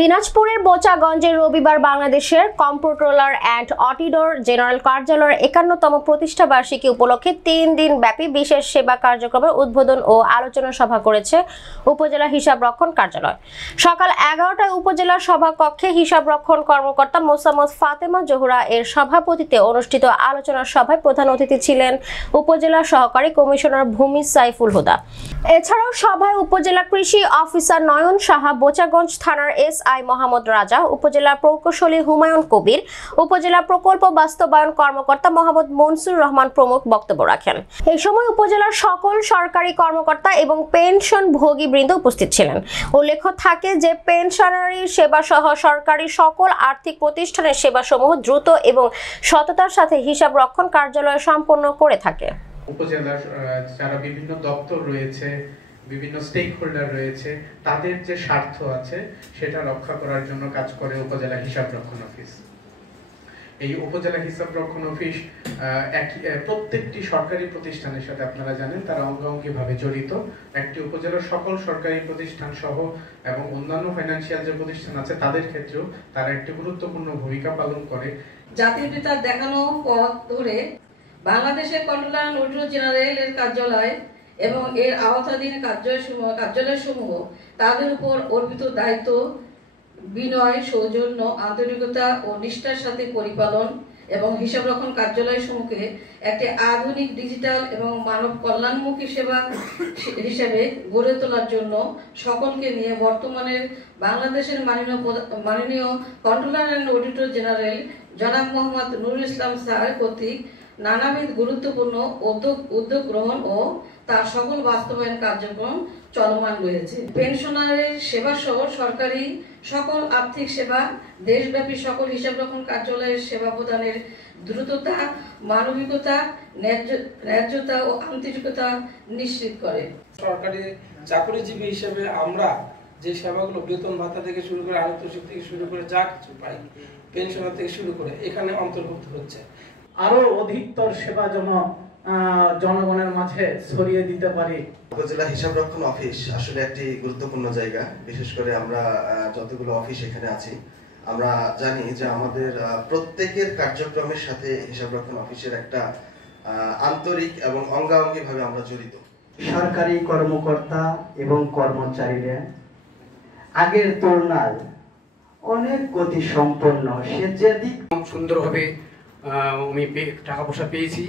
দিনাজপুরের বোচাগঞ্জে রবিবার বাংলাদেশের কম্পট্রোলার অ্যান্ড অডিটর জেনারেল কার্যালয়ের ৫১তম প্রতিষ্ঠা বার্ষিকী উপলক্ষে ৩ দিন ব্যাপী বিশেষ সেবা কার্যক্রমের উদ্বোধন ও আলোচনা সভা করেছে উপজেলা হিসাবরক্ষণ কার্যালয়। সকাল ১১টায় উপজেলা সভাকক্ষে হিসাবরক্ষণ কর্মকর্তা মোসাম্মদ ফাতেমা জোহরা এর সভাপতিত্বে অনুষ্ঠিত আলোচনা সভায় প্রধান অতিথি ছিলেন উপজেলা সহকারী কমিশনার ভূমি সাইফুল হুদা। এছাড়াও সভায় উপজেলা কৃষি অফিসার নয়ন সাহা, বোচাগঞ্জ থানার এসআই মোহাম্মদ রাজা, উপজেলা প্রকৌশলী হুমায়ুন কবির, উপজেলা প্রকল্প বাস্তবায়ন কর্মকর্তা মোহাম্মদ মনসুর রহমান প্রমুখ বক্তব্য রাখেন। এই সময় উপজেলার সকল সরকারি কর্মকর্তা এবং পেনশনভোগী বৃন্দ উপস্থিত ছিলেন। উল্লেখ্য থাকে যে পেনশনারি সেবা সহ সরকারি সকল আর্থিক প্রতিষ্ঠানের সেবাসমূহ দ্রুত এবং সততার সাথে হিসাব রক্ষণ কার্যালয় সম্পন্ন করে থাকে। উপজেলার যারা বিভিন্ন দপ্তর রয়েছে, বিভিন্ন স্টেক হোল্ডার রয়েছে, তাদের যে স্বার্থ আছে সেটা রক্ষা করার জন্য কাজ করে উপজেলা হিসাবরক্ষণ অফিস। এই উপজেলা হিসাবরক্ষণ অফিস প্রত্যেকটি সরকারি প্রতিষ্ঠানের সাথে আপনারা জানেন তারা অঙ্গাঙ্গিভাবে জড়িত। একটি উপজেলার সকল সরকারি প্রতিষ্ঠান সহ এবং অন্যান্য ফাইন্যান্সিয়াল যে প্রতিষ্ঠান আছে তাদের ক্ষেত্রেও তারা একটি গুরুত্বপূর্ণ ভূমিকা পালন করে। জাতির পিতার দেখানো পথ ধরে বাংলাদেশের কন্ট্রোলার অ্যান্ড অডিটর জেনারেলের কার্যালয় এবং এর আওতাধীন কার্যালয়সমূহ তাদের উপর অর্পিত দায়িত্ব বিনয়, সৌজন্য, আন্তরিকতা ও নিষ্ঠার সাথে পরিপালন এবং হিসাবরক্ষণ কার্যালয়সমূহকে একটি আধুনিক, ডিজিটাল এবং মানব কল্যাণমুখী সেবা হিসেবে গড়ে তোলার জন্য সকলকে নিয়ে বর্তমানে বাংলাদেশের মাননীয় কন্ট্রোলার অ্যান্ড অডিটর জেনারেল জনাব মোহাম্মদ নুরুল ইসলাম স্যার কর্তৃক নানাবিধ গুরুত্বপূর্ণ উদ্যোগ গ্রহণ ও তার সকল বাস্তবায়ন কার্যক্রম চলমান রয়েছে। পেনশনারের সেবা সহ সরকারি সকল আর্থিক সেবা দেশব্যাপী সকল হিসাবরক্ষণ কার্যালয়ের সেবা প্রদানের দ্রুততা, মানবিকতা, ন্যায্যতা ও আন্তরিকতা নিশ্চিত করে। সরকারি চাকরিজীবী হিসেবে আমরা যে সেবাগুলো বেতন ভাতা থেকে শুরু করে আলোকশিক থেকে শুরু করে যা কিছু পাই, পেনশন থেকে শুরু করে এখানে অন্তর্ভুক্ত হচ্ছে। আরো অধিকতর সেবা যেন জনগণের মাঝে ছড়িয়ে দিতে পারি। উপজেলা হিসাবরক্ষণ অফিস আসলে একটি গুরুত্বপূর্ণ জায়গা। বিশেষ করে আমরা যতগুলো অফিস এখানে আছি আমরা জানি যে আমাদের প্রত্যেকের কার্যক্রমের সাথে হিসাবরক্ষণ অফিসের একটা আন্তরিক এবং অঙ্গাঙ্গিভাবে আমরা জড়িত। সরকারি কর্মকর্তা এবং কর্মচারীরা আগের তুলনায় অনেক গতি সম্পন্ন, সে যেদিক সুন্দরভাবে আমি টাকা পয়সা পেয়েছি।